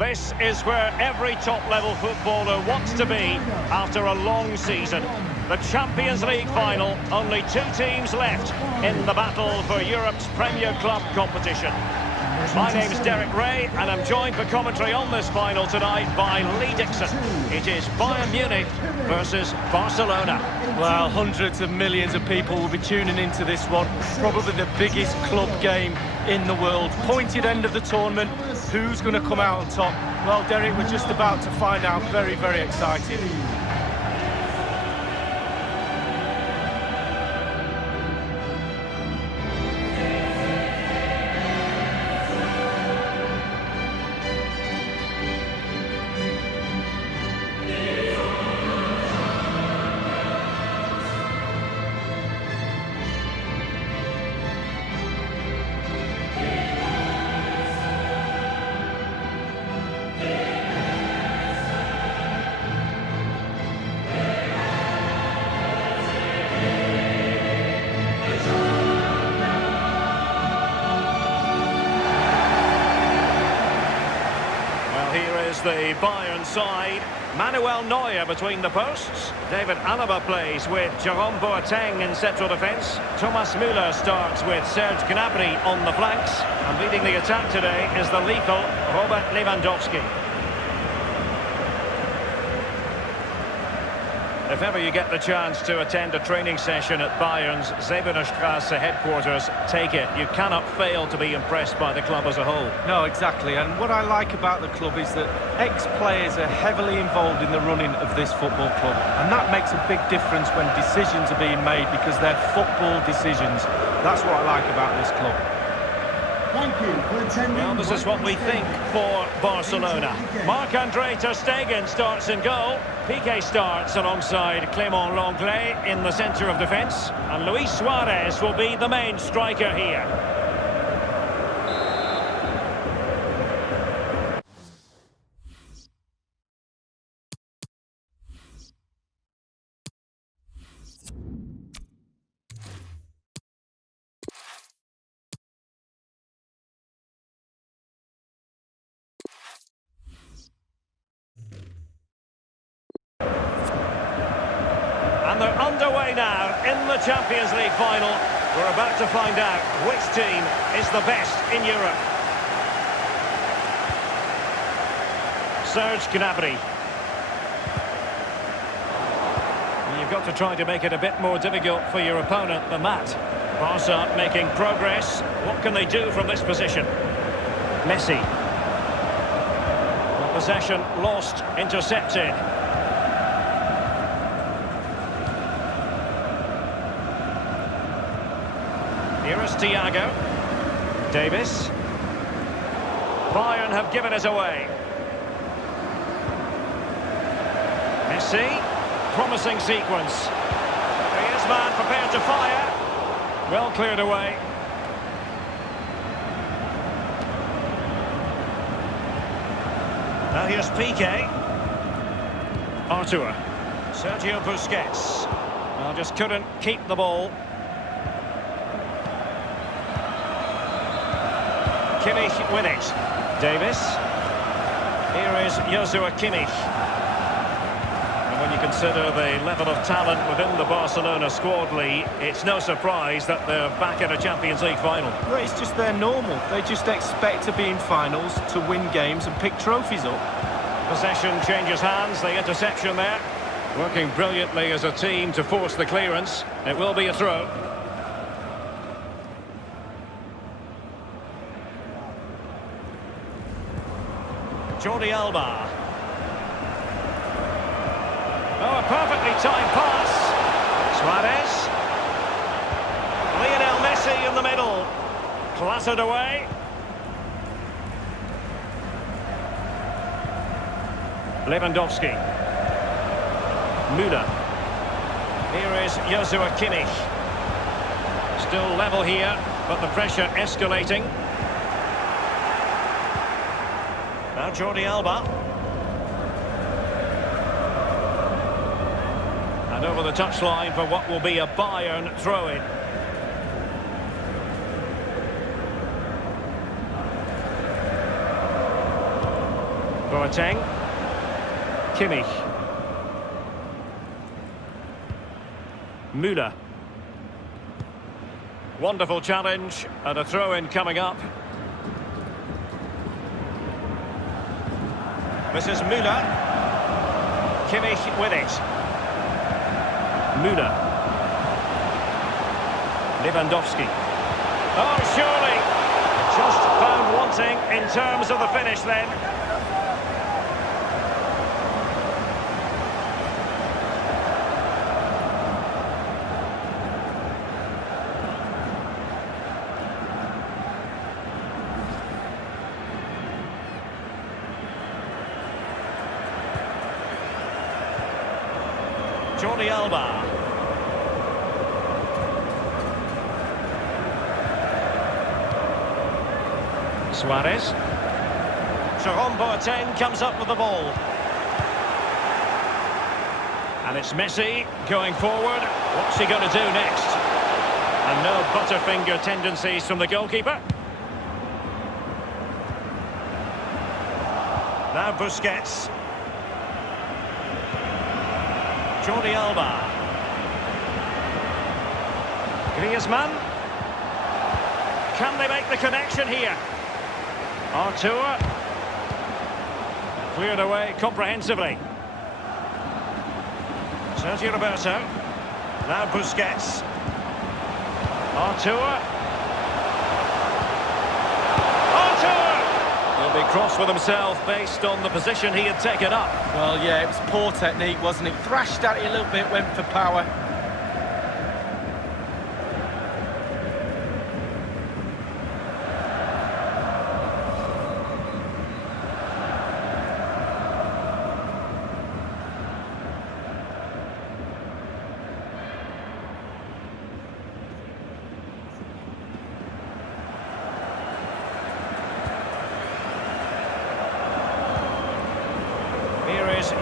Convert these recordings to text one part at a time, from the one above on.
This is where every top-level footballer wants to be after a long season. The Champions League final, only two teams left in the battle for Europe's Premier Club competition. My name's Derek Ray, and I'm joined for commentary on this final tonight by Lee Dixon. It is Bayern Munich versus Barcelona. Well, hundreds of millions of people will be tuning into this one. Probably the biggest club game in the world. Pointed end of the tournament. Who's going to come out on top? Well, Derek, we're just about to find out. Very, very excited. The Bayern side. Manuel Neuer between the posts. David Alaba plays with Jerome Boateng in central defence. Thomas Müller starts with Serge Gnabry on the flanks. And leading the attack today is the lethal Robert Lewandowski. If ever you get the chance to attend a training session at Bayern's Zevenerstrasse headquarters, take it. You cannot fail to be impressed by the club as a whole. No, exactly. And what I like about the club is that ex-players are heavily involved in the running of this football club. And that makes a big difference when decisions are being made, because they're football decisions. That's what I like about this club. Thank you for attending. Well, this is what we think for Barcelona. Marc-Andre ter Stegen starts in goal. Piqué starts alongside Clément Lenglet in the centre of defence. And Luis Suarez will be the main striker here. And they're underway now in the Champions League final. We're about to find out which team is the best in Europe. Serge Gnabry. You've got to try to make it a bit more difficult for your opponent than that. Barca making progress. What can they do from this position? Messi. Possession lost, intercepted. Here is Thiago. Davis. Bayern have given it away. Messi. Promising sequence. Griezmann prepared to fire. Well cleared away. Now here's Piqué. Artur. Sergio Busquets. Well, just couldn't keep the ball. Kimmich with it. Davis. Here is Joshua Kimmich. And when you consider the level of talent within the Barcelona squad, Lee, it's no surprise that they're back at a Champions League final. Well, it's just their normal. They just expect to be in finals, to win games and pick trophies up. Possession changes hands, the interception there. Working brilliantly as a team to force the clearance. It will be a throw. Jordi Alba. Oh, a perfectly timed pass. Suarez. Lionel Messi in the middle. Clattered away. Lewandowski. Müller. Here is Joshua Kimmich. Still level here, but the pressure escalating. Now Jordi Alba. And over the touchline for what will be a Bayern throw-in. Boateng. Kimmich. Müller. Wonderful challenge and a throw-in coming up. This is Müller. Kimmich with it. Müller. Lewandowski. Oh, surely. Just found wanting in terms of the finish then. Jordi Alba. Suarez. Jerome Boateng comes up with the ball. And it's Messi going forward. What's he going to do next? And no butterfinger tendencies from the goalkeeper. Now Busquets. Jordi Alba. Griezmann. Can they make the connection here? Artur. Cleared away comprehensively. Sergio Roberto. Now Busquets. Artur. He'll be cross with himself based on the position he had taken up. Well, yeah, it was poor technique, wasn't it? Thrashed at it a little bit, went for power.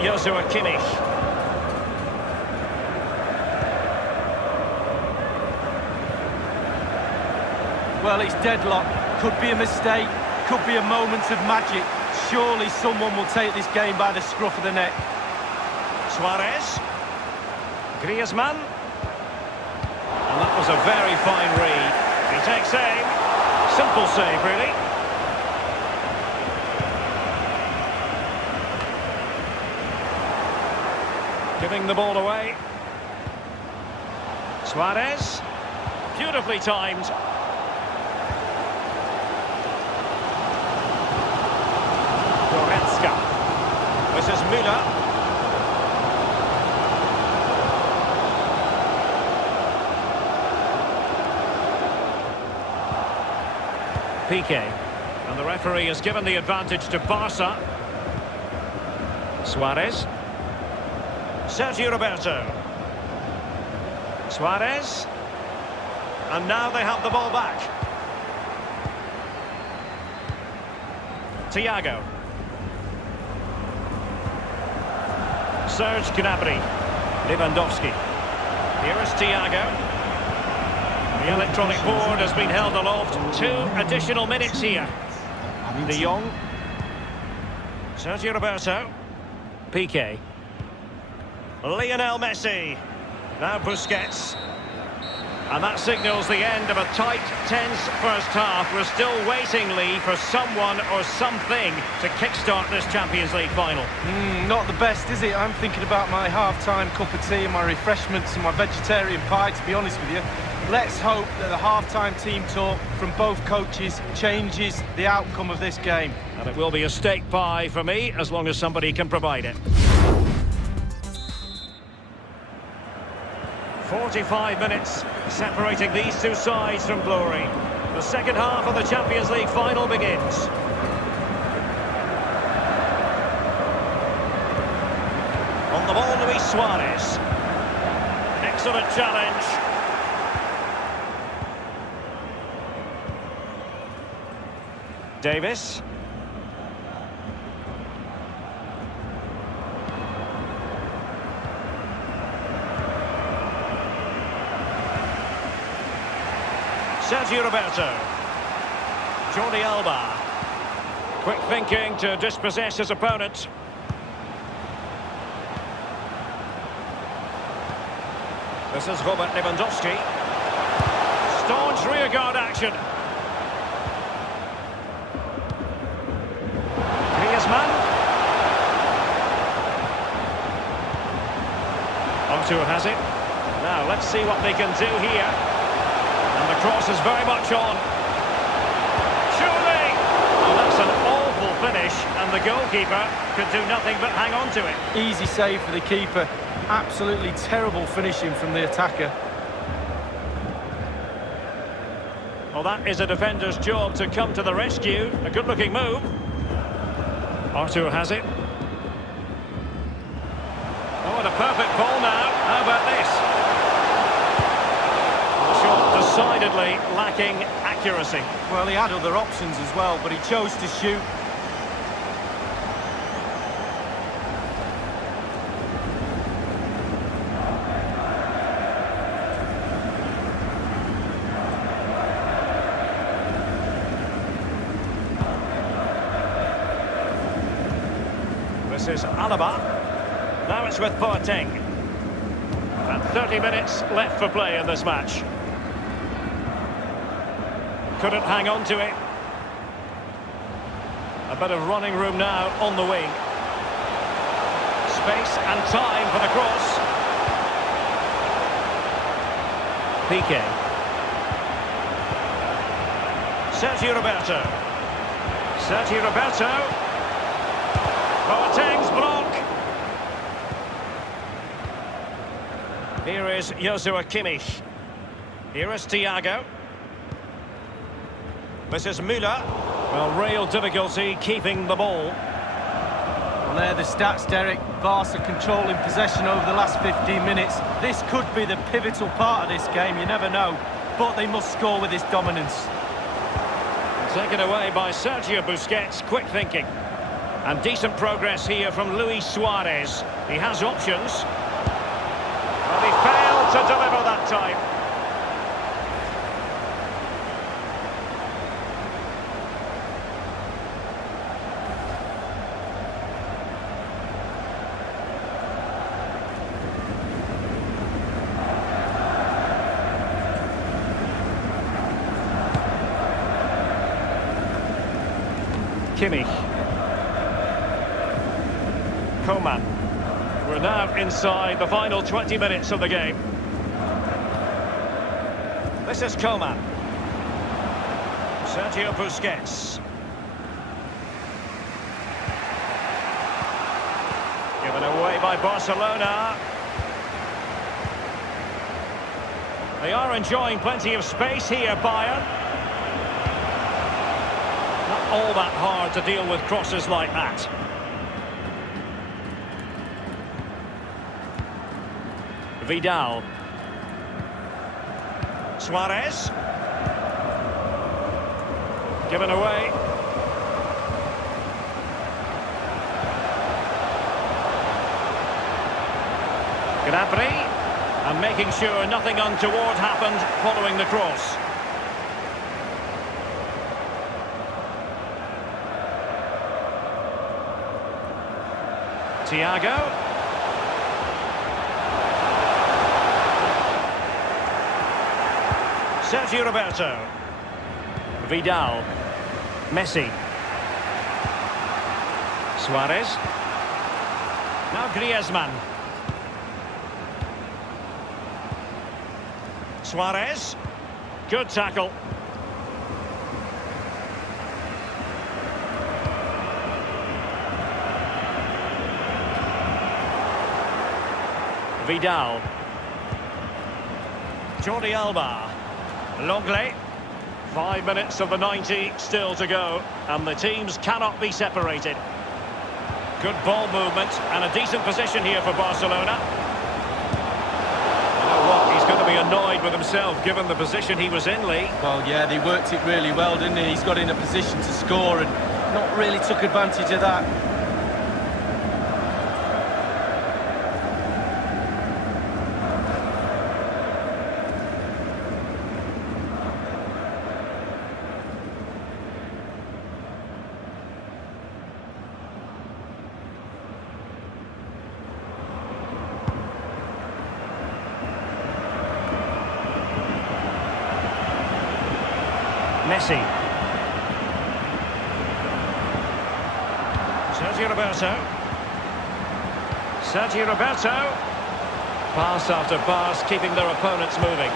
Joshua Kimmich. Well, it's deadlock. Could be a mistake. Could be a moment of magic. Surely someone will take this game by the scruff of the neck. Suarez. Griezmann. And that was a very fine read. He takes aim. Simple save, really. Giving the ball away. Suarez. Beautifully timed. Goretzka. This is Müller. Piqué. And the referee has given the advantage to Barca. Suarez. Sergio Roberto. Suarez. And now they have the ball back. Thiago. Serge Gnabry. Lewandowski. Here is Thiago. The electronic board has been held aloft. 2 additional minutes here. De Jong. Sergio Roberto. Piqué. Lionel Messi. Now Busquets. And that signals the end of a tight, tense first half. We're still waiting, Lee, for someone or something to kickstart this Champions League final. Not the best, is it? I'm thinking about my half-time cup of tea and my refreshments and my vegetarian pie, to be honest with you. Let's hope that the half-time team talk from both coaches changes the outcome of this game. And it will be a steak pie for me, as long as somebody can provide it. 45 minutes separating these two sides from glory. The second half of the Champions League final begins. On the ball, Luis Suarez. Excellent challenge. Davis. Sergio Roberto. Jordi Alba. Quick thinking to dispossess his opponent. This is Robert Lewandowski. Staunch rearguard action. Griezmann. Onto has it. Now let's see what they can do here. And the cross is very much on. Surely! Oh, that's an awful finish, and the goalkeeper could do nothing but hang on to it. Easy save for the keeper. Absolutely terrible finishing from the attacker. Well, that is a defender's job to come to the rescue. A good-looking move. Arthur has it. Oh, and a perfect ball now. How about this? The shot decidedly lacking accuracy. Well, he had other options as well, but he chose to shoot. This is Alaba. Now it's with Boateng. And 30 minutes left for play in this match. Couldn't hang on to it. A bit of running room now on the wing. Space and time for the cross. Piqué. Sergio Roberto. Sergio Roberto. Boateng's block. Here is Joshua Kimmich. Here is Thiago. This is Müller. Well, real difficulty keeping the ball. Well, there are the stats, Derek. Barca controlling possession over the last 15 minutes. This could be the pivotal part of this game, you never know. But they must score with this dominance. Taken away by Sergio Busquets, quick thinking. And decent progress here from Luis Suarez. He has options. But he failed to deliver that time. Kimmich. Coman. We're now inside the final 20 minutes of the game. This is Coman. Sergio Busquets. Given away by Barcelona. They are enjoying plenty of space here, Bayern. Not all that hard to deal with crosses like that. Vidal. Suarez. Given away. Gnabry. And making sure nothing untoward happened following the cross. Thiago. Sergio Roberto. Vidal. Messi. Suarez. Now Griezmann. Suarez. Good tackle. Vidal. Jordi Alba. Longley. 5 minutes of the 90 still to go, and the teams cannot be separated. Good ball movement and a decent position here for Barcelona. You know what, he's going to be annoyed with himself given the position he was in, Lee. Well, yeah, they worked it really well, didn't he? He's got in a position to score and not really took advantage of that. Sergio Roberto. Sergio Roberto. Pass after pass, keeping their opponents moving.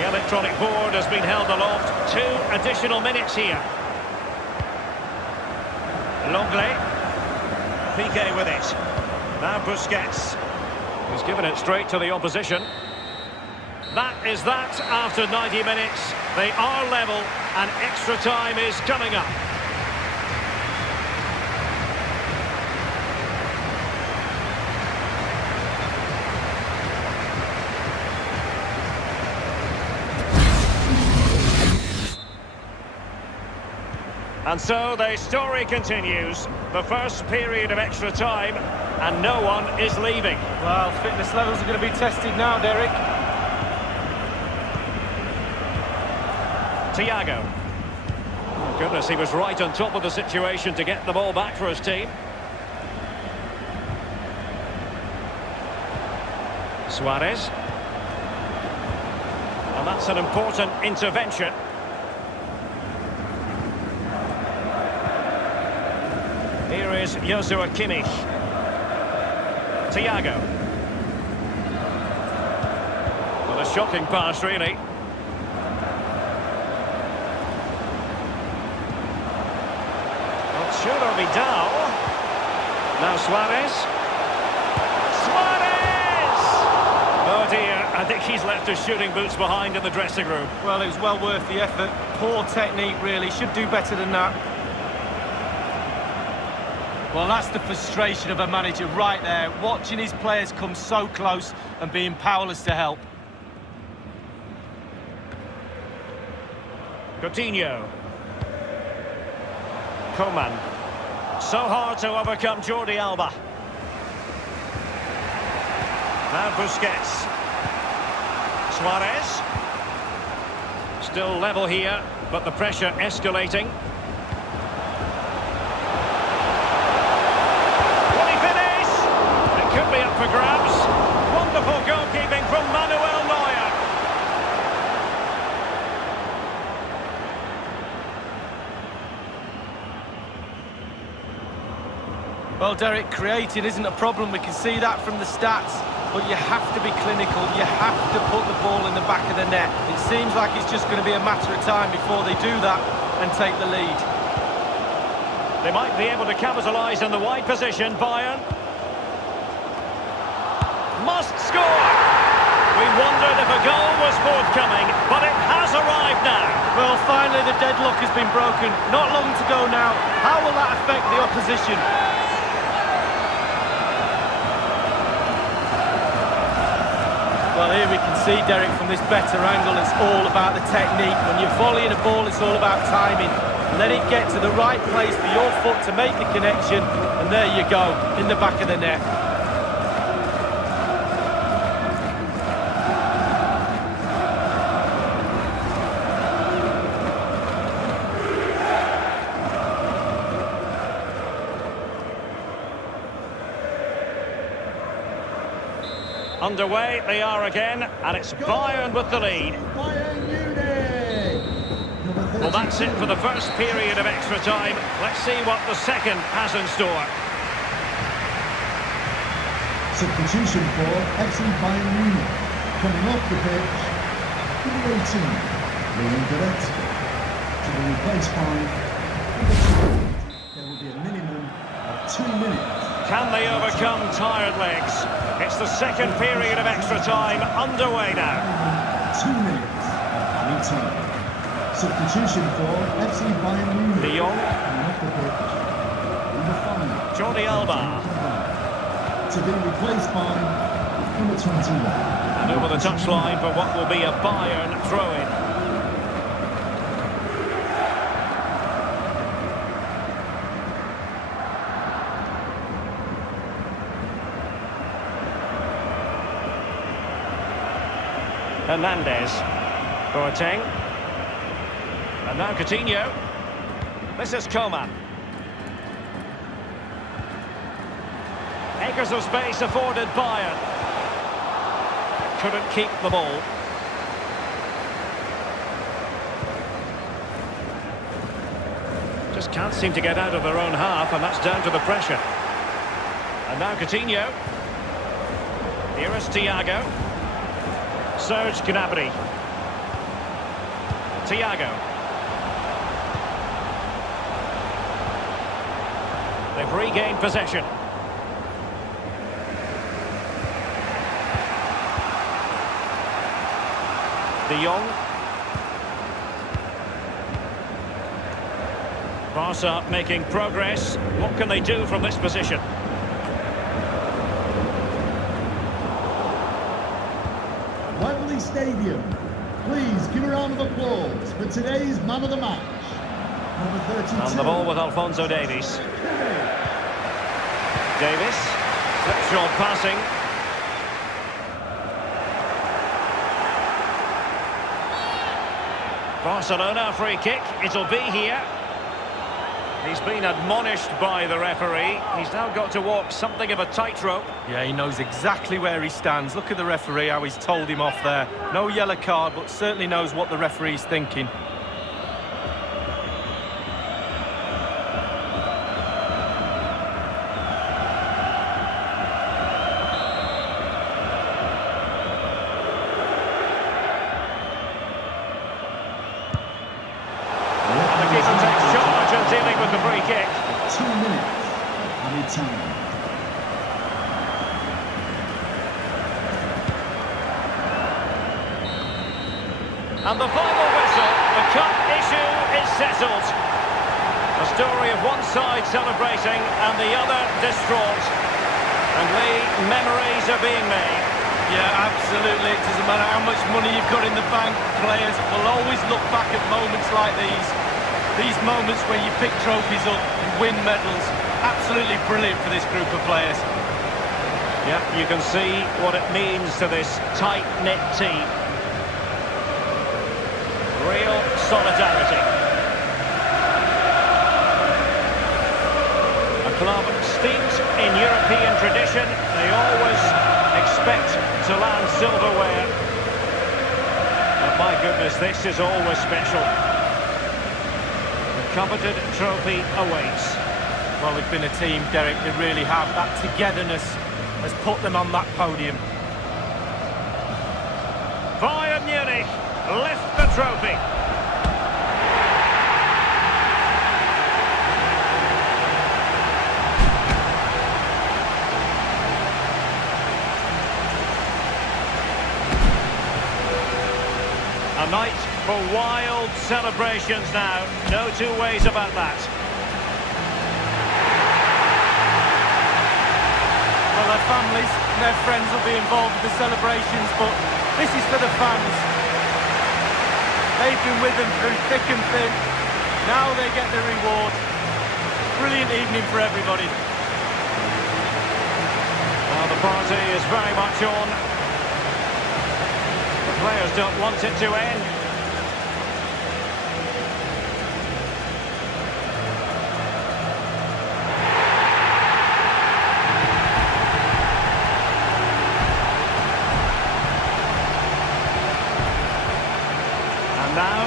The electronic board has been held aloft. 2 additional minutes here. Longley. Piqué with it. Now Busquets. He's given it straight to the opposition. That is that after 90 minutes. They are level and extra time is coming up. And so the story continues. The first period of extra time, and no one is leaving. Well, fitness levels are going to be tested now, Derek. Thiago. Oh, goodness, he was right on top of the situation to get the ball back for his team. Suarez. And that's an important intervention. Here is Joshua Kimmich. Thiago. Well, a shocking pass, really. Well, should be down. Now Suarez. Suarez! Oh dear, I think he's left his shooting boots behind in the dressing room. Well, it was well worth the effort. Poor technique, really. Should do better than that. Well, that's the frustration of a manager right there, watching his players come so close and being powerless to help. Coutinho. Coman. So hard to overcome Jordi Alba. Now Busquets. Suarez. Still level here, but the pressure escalating. Could be up for grabs. Wonderful goalkeeping from Manuel Neuer. Well, Derek, creating isn't a problem. We can see that from the stats. But you have to be clinical. You have to put the ball in the back of the net. It seems like it's just going to be a matter of time before they do that and take the lead. They might be able to capitalise in the wide position, Bayern. Must score! We wondered if a goal was forthcoming, but it has arrived now. Well, finally the deadlock has been broken. Not long to go now. How will that affect the opposition? Well, here we can see, Derek, from this better angle, it's all about the technique. When you're volleying a ball, it's all about timing. Let it get to the right place for your foot to make the connection, and there you go, in the back of the net. Underway they are again, and it's Bayern with the lead. Bayern Munich. Well, that's it for the first period of extra time. Let's see what the second has in store. Substitution for FC Bayern Munich. Coming off the pitch, number 18, Leon Goretzka. To be replaced by number 2. There will be a minimum of 2 minutes. Can they overcome tired legs? It's the second period of extra time underway now. 2 minutes of any time. Substitution for FC Bayern Munich. De Jong. Coming off the pitch, number 5. Jordi Alba. To be replaced by number 21. And over the touchline for what will be a Bayern throw-in. Hernandez. Boateng. And now Coutinho. This is Coman. Acres of space afforded Bayern. Couldn't keep the ball. just can't seem to get out of their own half, and that's down to the pressure. And now Coutinho. Here is Thiago. Serge Gnabry. Thiago. They've regained possession. De Jong. Barca making progress. What can they do from this position? Wembley Stadium. Please give a round of applause for today's man of the match. Number 32. On the ball with Alphonso Davies. Davies. Slipshod passing. Barcelona free kick. It'll be here. He's been admonished by the referee. He's now got to walk something of a tightrope. Yeah, he knows exactly where he stands. Look at the referee, how he's told him off there. No yellow card, but certainly knows what the referee's thinking. And the keeper takes charge and dealing with the free kick. 2 minutes. Added time. And the final whistle, the cup issue is settled. A story of one side celebrating and the other distraught. And Lee, memories are being made. Yeah, absolutely. It doesn't matter how much money you've got in the bank. Players will always look back at moments like these. These moments where you pick trophies up and win medals. Absolutely brilliant for this group of players. Yep, you can see what it means to this tight-knit team. Real solidarity. A club steeped in European tradition. They always expect to land silverware. But my goodness, this is always special. The coveted trophy awaits. Well, they've been a team, Derek. They really have. That togetherness has put them on that podium. Bayern Munich lift the trophy. A night for wild celebrations now. No two ways about that. Well, their families and their friends will be involved with the celebrations, but this is for the fans. They've been with them through thick and thin. Now they get the reward. Brilliant evening for everybody. Well, the party is very much on. The players don't want it to end. And now,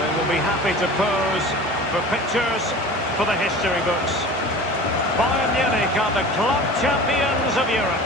they will be happy to pose for pictures for the history books. Bayern Munich are the club champions of Europe.